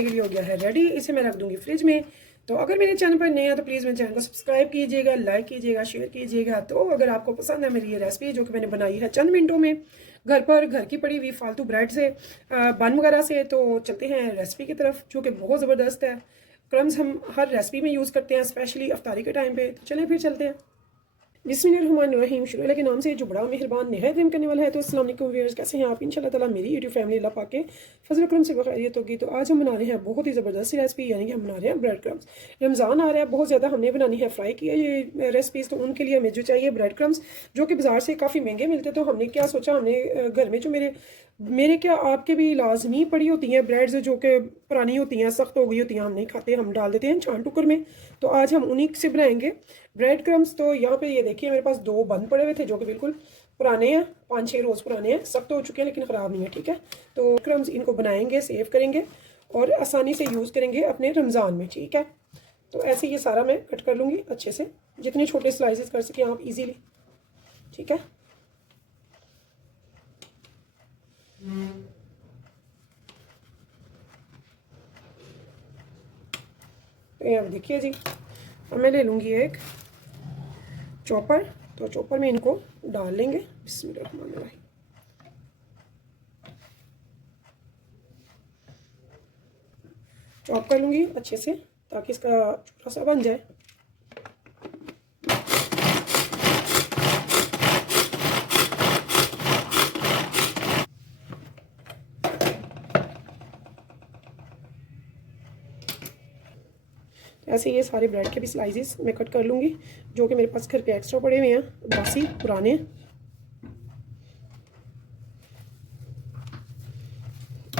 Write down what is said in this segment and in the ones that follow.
खाने के लिए हो गया है रेडी। इसे मैं रख दूंगी फ्रिज में। तो अगर मेरे चैनल पर नए हैं तो प्लीज़ मेरे चैनल को सब्सक्राइब कीजिएगा, लाइक कीजिएगा, शेयर कीजिएगा। तो अगर आपको पसंद है मेरी ये रेसिपी जो कि मैंने बनाई है चंद मिनटों में घर पर, घर की पड़ी हुई फालतू ब्रेड से, बन वगैरह से, तो चलते हैं रेसिपी की तरफ जो कि बहुत ज़बरदस्त है। क्रम्स हम हर रेसिपी में यूज़ करते हैं, स्पेशली अफ्तारी के टाइम पे। तो चलें फिर चलते हैं। बिस्मिल्लाहिर्रहमानिर्रहीम। शुरू लेकिन नाम से जो बड़ा मेहरबान निहायत रहम करने वाला है। तो अस्सलाम वालेकुम व्यूअर्स, कैसे हैं आप? इंशाल्लाह ताला मेरी यूट्यूब फैमिली अल्लाह पाक के फजल करम से बखैरियत होगी। तो आज हम बना रहे हैं बहुत ही ज़बरदस्त रेसिपी, यानी कि हम बना रहे हैं ब्रेड क्रम्स। रमज़ान आ रहा है, बहुत ज़्यादा हमने बनानी है फ्राई की है ये रेसिपीज़। तो उनके लिए हमें जो चाहिए ब्रेड क्रम्स, जो कि बाज़ार से काफ़ी महंगे मिलते। तो हमने क्या सोचा, हमने घर में जो मेरे मेरे क्या आपके भी लाजमी पड़ी होती हैं ब्रेड्स जो कि पुरानी होती हैं, सख्त हो गई होती हैं, हम नहीं खाते, हम डाल देते हैं छान टुकर में। तो आज हम उन्हीं से बनाएंगे ब्रेड क्रम्स। तो यहाँ पे ये देखिए मेरे पास 2 बंद पड़े हुए थे जो कि बिल्कुल पुराने हैं, 5-6 रोज़ पुराने हैं, सख्त हो चुके हैं लेकिन ख़राब नहीं है, ठीक है। तो क्रम्स इनको बनाएंगे, सेव करेंगे और आसानी से यूज़ करेंगे अपने रमज़ान में, ठीक है। तो ऐसे ये सारा मैं कट कर लूँगी अच्छे से, जितने छोटे स्लाइसेस कर सकें आप ईजीली, ठीक है। तो यहाँ देखिए जी, अब मैं ले लूँगी एक चॉपर। तो चॉपर में इनको डाल लेंगे। बिस्मिल्लाहिर्रहमानिर्रहीम। चॉप कर लूँगी अच्छे से ताकि इसका चूरा सा बन जाए। ऐसे ये सारे ब्रेड के भी स्लाइसेस मैं कट कर लूँगी जो कि मेरे पास घर पे एक्स्ट्रा पड़े हुए हैं, बासी पुराने।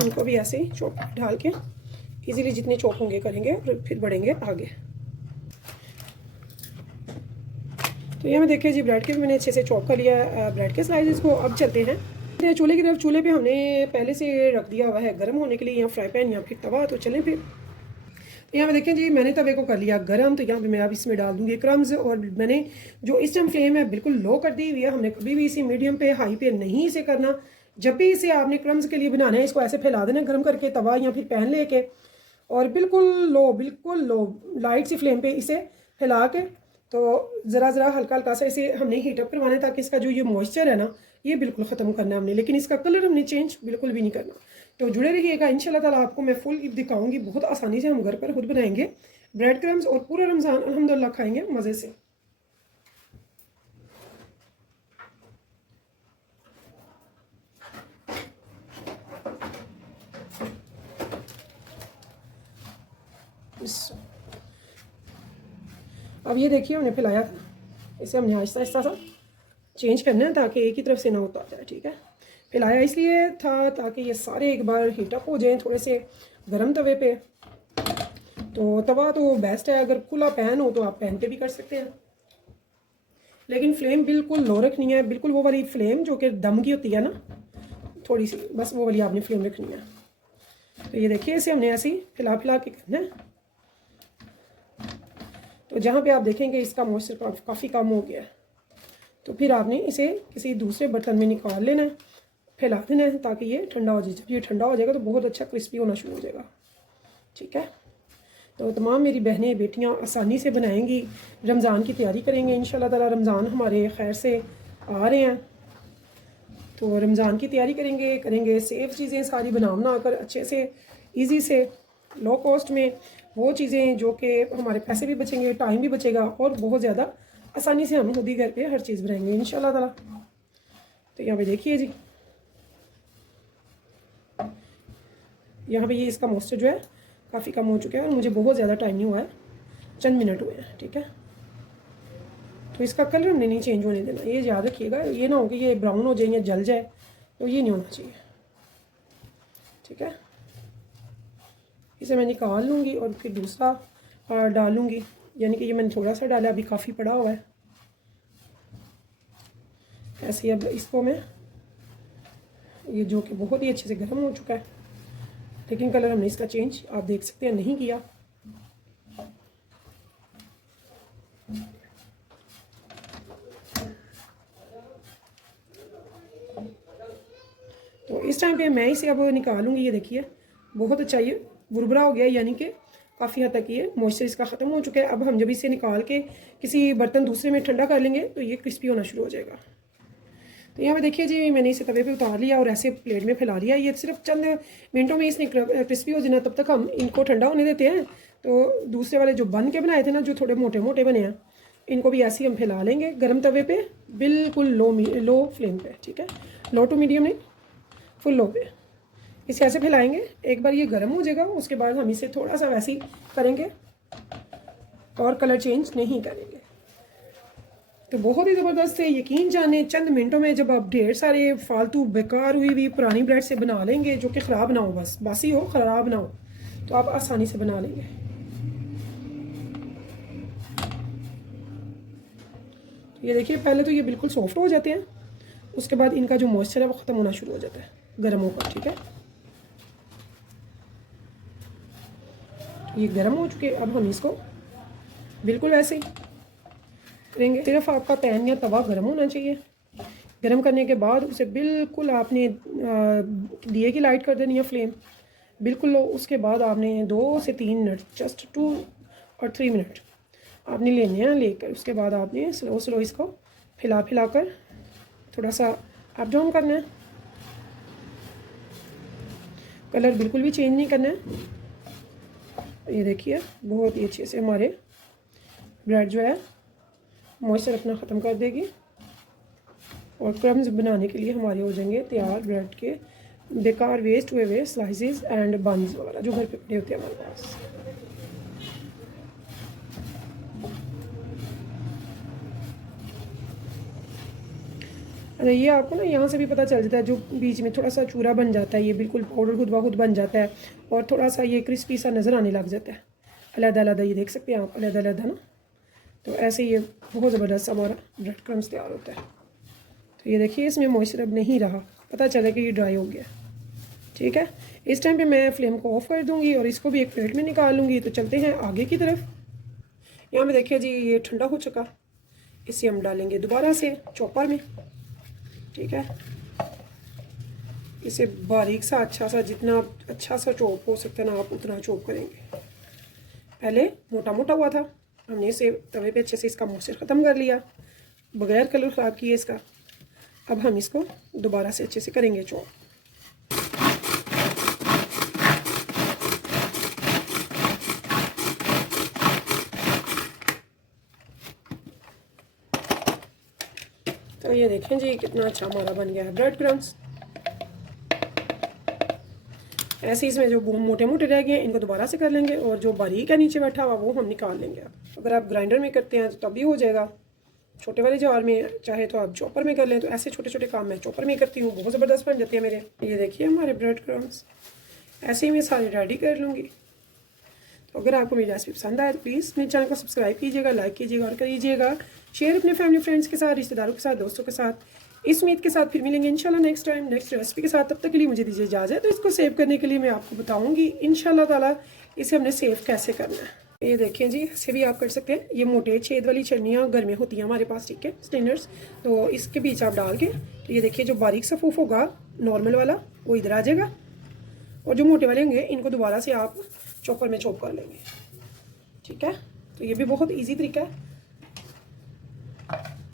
उनको भी ऐसे ही चॉप डाल के इजीली जितने चॉप होंगे करेंगे और फिर बढ़ेंगे आगे। तो ये मैं देखिए जी ब्रेड के भी मैंने अच्छे से चॉप कर लिया ब्रेड के स्लाइसेस को। अब चलते हैं चूल्हे की तरफ। चूल्हे पे हमने पहले से रख दिया हुआ है गर्म होने के लिए, या फ्राई पैन या फिर तवा। तो चलें फिर। तो यहाँ पे देखें जी मैंने तवे को कर लिया गर्म। तो यहाँ पे मैं अब इसमें डाल दूँगी क्रम्स। और मैंने जो इस टाइम फ्लेम है बिल्कुल लो कर दी हुई है। हमने कभी भी इसी मीडियम पे, हाई पे नहीं इसे करना। जब भी इसे आपने क्रम्स के लिए बनाना है, इसको ऐसे फैला देना गर्म करके तवा या फिर पैन लेके, और बिल्कुल लो लाइट सी फ्लेम पे इसे फैला के, तो ज़रा हल्का हल्का सा इसे हमने हीटअप करवाना है ताकि इसका जो ये मॉइस्चर है ना, ये बिल्कुल ख़त्म करना है हमने। लेकिन इसका कलर हमने चेंज बिल्कुल भी नहीं करना। तो जुड़े रहिएगा, इंशाल्लाह ताला आपको मैं फुल दिखाऊंगी। बहुत आसानी से हम घर पर खुद बनाएंगे ब्रेड क्रम्स और पूरा रमज़ान अल्हम्दुलिल्लाह खाएंगे मज़े से। अब ये देखिए हमने फैलाया था, इसे हमने आहिस्ता आहिस्ता सा चेंज करना है ताकि एक ही तरफ से ना होता जाए, ठीक है। फैलाया इसलिए था ताकि ये सारे एक बार हीटअप हो जाएं थोड़े से गर्म तवे पे। तो तवा तो बेस्ट है, अगर खुला पैन हो तो आप पैन पे भी कर सकते हैं, लेकिन फ्लेम बिल्कुल लो रखनी है। बिल्कुल वो वाली फ्लेम जो कि दम की होती है ना, थोड़ी सी, बस वो वाली आपने फ्लेम रखनी है। तो ये देखिए इसे हमने ऐसे ही फैला के करना है। तो जहाँ पे आप देखेंगे इसका मॉइस्चर काफ़ी कम हो गया है, तो फिर आपने इसे किसी दूसरे बर्तन में निकाल लेना है, फैला देना है ताकि ये ठंडा हो जाए। जब ये ठंडा हो जाएगा तो बहुत अच्छा क्रिस्पी होना शुरू हो जाएगा, ठीक है। तो तमाम मेरी बहनें बेटियां आसानी से बनाएंगी, रमज़ान की तैयारी करेंगे इंशाल्लाह ताला। रमज़ान हमारे खैर से आ रहे हैं, तो रमज़ान की तैयारी करेंगे सेफ चीज़ें सारी बना कर अच्छे से ईजी से लो कॉस्ट में, वो चीज़ें जो कि हमारे पैसे भी बचेंगे, टाइम भी बचेगा, और बहुत ज़्यादा आसानी से हम खुद ही घर पे हर चीज़ बनाएंगे इंशाल्लाह ताला। तो यहाँ पे देखिए जी, यहाँ पे ये इसका मॉइस्चर जो है काफ़ी कम हो चुका है और मुझे बहुत ज़्यादा टाइम नहीं हुआ है, चंद मिनट हुए हैं, ठीक है। तो इसका कलर हमने नहीं चेंज होने देना, ये याद रखिएगा। ये ना हो कि ये ब्राउन हो जाए या जल जाए, तो ये नहीं होना चाहिए, ठीक है। इसे मैं निकाल लूँगी और फिर दूसरा डालूँगी, यानी कि ये मैंने थोड़ा सा डाला, अभी काफ़ी पड़ा हुआ है। ऐसे ही अब इसको मैं, ये जो कि बहुत ही अच्छे से गर्म हो चुका है, लेकिन कलर हमने इसका चेंज आप देख सकते हैं नहीं किया। तो इस टाइम पे मैं इसे अब निकालूंगी। ये देखिए बहुत अच्छा ये बुरबुरा हो गया, यानी कि काफ़ी हद तक ये मॉइस्चर इसका ख़त्म हो चुका है। अब हम जब इसे निकाल के किसी बर्तन दूसरे में ठंडा कर लेंगे तो ये क्रिस्पी होना शुरू हो जाएगा। तो यहाँ पे देखिए जी, मैंने इसे तवे पे उतार लिया और ऐसे प्लेट में फैला लिया। ये सिर्फ चंद मिनटों में इसने क्रिस्पी हो जाना, तब तक हम इनको ठंडा होने देते हैं। तो दूसरे वाले जो बन के बनाए थे ना, जो थोड़े मोटे मोटे बने हैं, इनको भी ऐसे ही हम फैला लेंगे गर्म तवे पे, बिल्कुल लो फ्लेम पे, ठीक है, लो टू मीडियम नहीं, फुल लो पे इसे ऐसे फैलाएंगे। एक बार ये गर्म हो जाएगा, उसके बाद हम इसे थोड़ा सा वैसे ही करेंगे और कलर चेंज नहीं करेंगे। तो बहुत ही ज़बरदस्त है, यकीन जाने चंद मिनटों में जब आप ढेर सारे फालतू बेकार हुई पुरानी ब्रेड से बना लेंगे, जो कि ख़राब ना हो, बस बासी हो, ख़राब ना हो, तो आप आसानी से बना लेंगे। ये देखिए, पहले तो ये बिल्कुल सॉफ्ट हो जाते हैं, उसके बाद इनका जो मॉइस्चर है वो ख़त्म होना शुरू हो जाता है गर्म होकर, ठीक है। ये गर्म हो चुके, अब हम इसको बिल्कुल वैसे ही करेंगे। सिर्फ आपका पैन या तवा गर्म होना चाहिए। गर्म करने के बाद उसे बिल्कुल आपने दिए की लाइट कर देनी है फ्लेम बिल्कुल लो। उसके बाद आपने 2 से 3 मिनट, जस्ट 2 और 3 मिनट आपने लेने हैं। लेकर उसके बाद आपने स्लो इसको फैला कर थोड़ा सा अप डाउन करना है। कलर बिल्कुल भी चेंज नहीं करना है। ये देखिए, बहुत ही अच्छे से हमारे ब्रेड जो है मॉइस्चर अपना ख़त्म कर देगी और क्रम्स बनाने के लिए हमारे हो जाएंगे तैयार ब्रेड के बेकार वेस्ट हुए स्लाइसेस एंड बन्स वगैरह जो घर पे पड़े होते हैं हमारे पास। अरे ये आपको ना यहाँ से भी पता चल जाता है, जो बीच में थोड़ा सा चूरा बन जाता है, ये बिल्कुल पाउडर खुद ब खुद बन जाता है और थोड़ा सा ये क्रिस्पी सा नज़र आने लग जाता है अलग-अलग। ये देख सकते हैं आप, अलग-अलग ना। तो ऐसे ये बहुत ज़बरदस्त हमारा ब्रेड क्रम्स तैयार होता है। तो ये देखिए, इसमें मॉइस्चर अब नहीं रहा, पता चला कि ये ड्राई हो गया, ठीक है। इस टाइम पे मैं फ्लेम को ऑफ कर दूंगी और इसको भी एक प्लेट में निकाल लूँगी। तो चलते हैं आगे की तरफ। यहाँ में देखिए जी, ये ठंडा हो चुका, इसे हम डालेंगे दोबारा से चॉपर में, ठीक है। इसे बारीक सा अच्छा सा, जितना अच्छा सा चॉप हो सकता है ना आप उतना चॉप करेंगे। पहले मोटा मोटा हुआ था, हमने इसे तवे पे अच्छे से इसका मॉइस्चर ख़त्म कर लिया बगैर कलर ख़राब किए इसका। अब हम इसको दोबारा से अच्छे से करेंगे चॉप। तो ये देखें जी, कितना अच्छा हमारा बन गया है ब्रेड क्रम्स। ऐसे इसमें जो मोटे मोटे रह गए इनको दोबारा से कर लेंगे और जो बारीक है नीचे बैठा हुआ वो हम निकाल लेंगे। अगर आप ग्राइंडर में करते हैं तो तभी हो जाएगा, छोटे वाले जार में, चाहे तो आप चॉपर में कर लें। तो ऐसे छोटे छोटे काम मैं चॉपर में करती हूँ, बहुत ज़बरदस्त बन जाते हैं मेरे। ये देखिए हमारे ब्रेड क्रम्स, ऐसे ही मैं सारे रेडी कर लूँगी। तो अगर आपको मेरी रेसिपी पसंद आए तो प्लीज़ मेरे चैनल को सब्सक्राइब कीजिएगा, लाइक कीजिएगा और करिएगा शेयर अपने फैमिली फ्रेंड्स के साथ, रिश्तेदारों के साथ, दोस्तों के साथ। इस उम्मीद के साथ फिर मिलेंगे इंशाल्लाह नेक्स्ट टाइम नेक्स्ट रेसिपी के साथ। तब तक के लिए मुझे दीजिए इजाज़त। तो इसको सेव करने के लिए मैं आपको बताऊँगी इंशाल्लाह ताला इसे हमने सेव कैसे करना है। ये देखें जी, ऐसे भी आप कर सकते हैं। ये मोटे छेद वाली चटनियाँ घर में होती हैं हमारे पास, ठीक है, स्टेनर्स। तो इसके बीच आप डाल के, तो ये देखिए जो बारीक सा फूफ होगा नॉर्मल वाला वो इधर आ जाएगा और जो मोटे वाले होंगे इनको दोबारा से आप चॉपर में चॉप कर लेंगे, ठीक है। तो ये भी बहुत इजी तरीका है।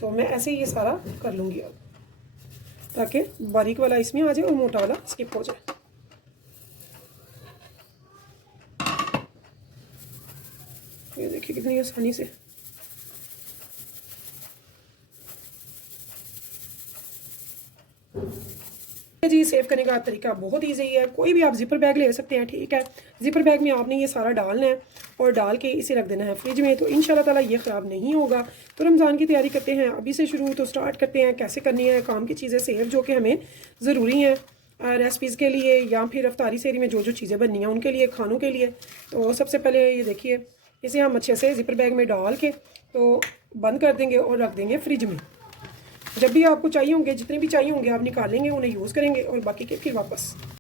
तो मैं ऐसे ही ये सारा कर लूँगी अब, ताकि बारीक वाला इसमें आ जाए और मोटा वाला स्किप हो जाए। ये देखिए कितनी आसानी से। जी सेव करने का तरीका बहुत ईजी है। कोई भी आप जिपर बैग ले सकते हैं, ठीक है। जिपर बैग में आपने ये सारा डालना है और डाल के इसे रख देना है फ्रिज में। तो इंशाल्लाह ताला ये ख़राब नहीं होगा। तो रमज़ान की तैयारी करते हैं अभी से शुरू। तो स्टार्ट करते हैं कैसे करनी है काम की चीज़ें सेव, जो कि हमें ज़रूरी हैं रेसिपीज़ के लिए या फिर अफ्तारी सेहरी में जो जो चीज़ें बननी हैं उनके लिए, खानों के लिए। तो सबसे पहले ये देखिए, इसे हम अच्छे से जिपर बैग में डाल के तो बंद कर देंगे और रख देंगे फ्रिज में। जब भी आपको चाहिए होंगे, जितने भी चाहिए होंगे आप निकालेंगे, उन्हें यूज़ करेंगे और बाकी के फिर वापस